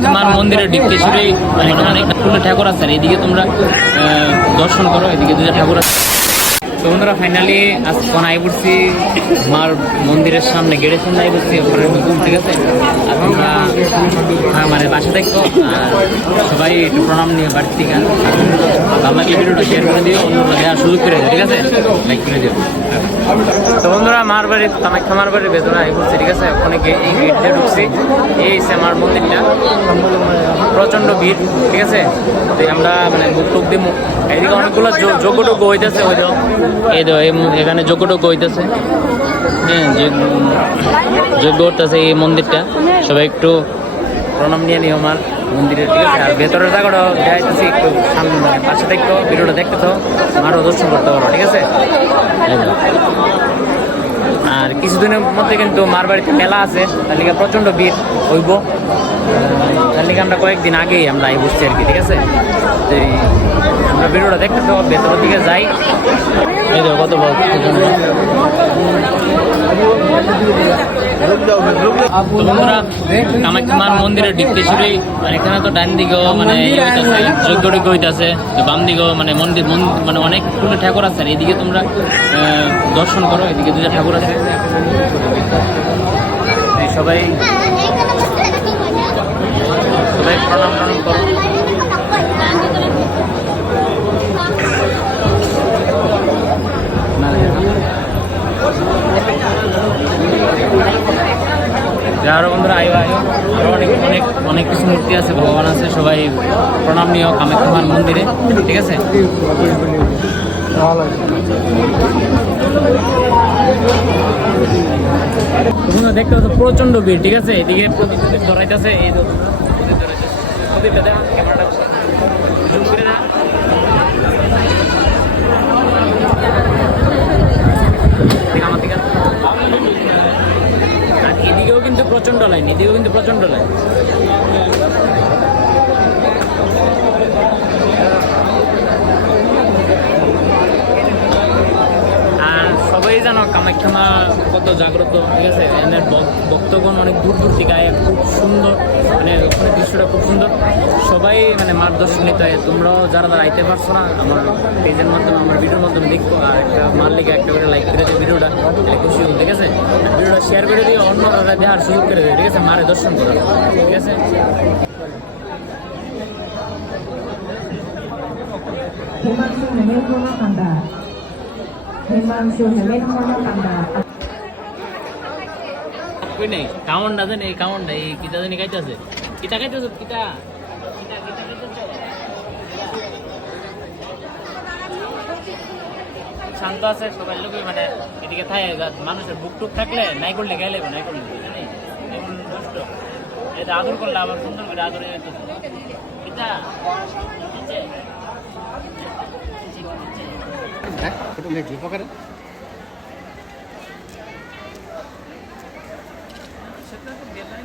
কামাখ্যামার মন্দিরে ঢুকতে শুরু মানে এখানে একটা ফুলের ঠাকুর আছে, এদিকে তোমরা দর্শন করো, এদিকে দুটো ঠাকুর আছে। তো বন্ধুরা ফাইনালি আজকে আই পড়ছি মার মন্দিরের সামনে, গেটের সামনে আই পড়ছি, ওখানে ঢুকুন, ঠিক আছে। আর তোমরা মানে বাসা দেখো আর সবাই একটু প্রণাম নিয়ে বাড়ির থেকে আমাকে ভিডিওটা শেয়ার করে দিও, অন্যরা দেওয়ার সুযোগ করে দিও, ঠিক আছে, লাইক করে দিও। তো বন্ধুরা মার বাড়ি কামাখ্যা মার বাড়ির ভেতরে আই পড়ছি, ঠিক আছে। ওখানে এই গেট দিয়ে ঢুকছি, এই হচ্ছে আমার মন্দিরটা, প্রচণ্ড ভিড়, ঠিক আছে। তো আমরা মানে বুক টুক দিব, এইদিকে অনেকগুলো যোগ্যটুকু হইতেছে, হইতো এই তো এখানে যোগ্যটুকু হইতেছে, হ্যাঁ, যে যোগ্য হইতেছে এই মন্দিরটা, সবাই একটু প্রণাম নিয়ে নিও আমার মন্দিরের, ঠিক আছে। আর ভেতরের জায়গাটা যাইতেছি একটু সামনে, মানে পাশে দেখতো ভিডিওটা দেখতে তো আমারও দর্শন করতে পারো, ঠিক আছে। আর কিছুদিনের মধ্যে কিন্তু মার বাড়িতে মেলা আছে, তার লিগে প্রচণ্ড ভিড় হইব, তার লিগে আমরা কয়েকদিন আগেই আমরা এই বসছি আর কি, ঠিক আছে। তো আমরা ভিডিওটা দেখতে তো ভেতরের দিকে যাই, এই তো কত বড় বন্ধুরা কামাখ্যামার মন্দিরে ঢুকতে শুরুই মানে এখানে তো ডান দিকেও মানে যজ্ঞ টজ্ঞ হইতেছে, বাম দিকেও মানে মন্দির মানে অনেক ফুলের ঠাকুর আছে, আর এদিকে তোমরা দর্শন করো, এদিকে দুটা ঠাকুর আছে, সবাই সবাই প্রণাম করো। আরো বন্ধুরা আরো অনেক অনেক অনেক কিছু মূর্তি আছে, ভগবান আছে, সবাই প্রণাম নিও কামাখ্যামার মন্দিরে, ঠিক আছে। তোমরা দেখতে পাচ্ছ প্রচন্ড ভিড়, ঠিক আছে। এদিকে প্রদীপ ধরাইতেছে, এই প্রদীপটা দেখা ক্যামেরাটা জুম করে না, আমার দিকে। আর এদিকেও কিন্তু প্রচন্ড লাইন, এদিকেও কিন্তু প্রচন্ড লাইন। আর সবাই জানো কামাখ্যামা কত জাগ্রত, ঠিক আছে। এদের ভক্তগণ অনেক দূর দূর থেকে আয়, খুব সুন্দর, মানে ওখানে দৃশ্যটা খুব সুন্দর, সবাই মানে মার দর্শন নিতে হয়। তোমরাও যারা যারা আইতে পারছো না, আমার পেজের মাধ্যমে আমার ভিডিওর মাধ্যমে দেখবো, আর একটা মার লেগে একটা করে লাইক করে দিও ভিডিওটা, খুশি হল, ঠিক আছে। ভিডিওটা শেয়ার করে দিও, অন্যরা দেওয়ার সুযোগ করে দিও, ঠিক আছে, মারে দর্শন করার, ঠিক আছে। কই নেই কাউন্টটা দেন, এই কাউন্টটা এই কিটা জানি খাইতেছে, কিটা খাইতেছে, কিটা শান্ত আছে সবাই লোকই, মানে এদিকে থাকে মানুষের বুক টুক থাকলে নাই করলে গেলে নাই করলে এমন দুষ্ট, এটা আদর করলে আবার সুন্দর করে আদর হয়ে যেত, কিটা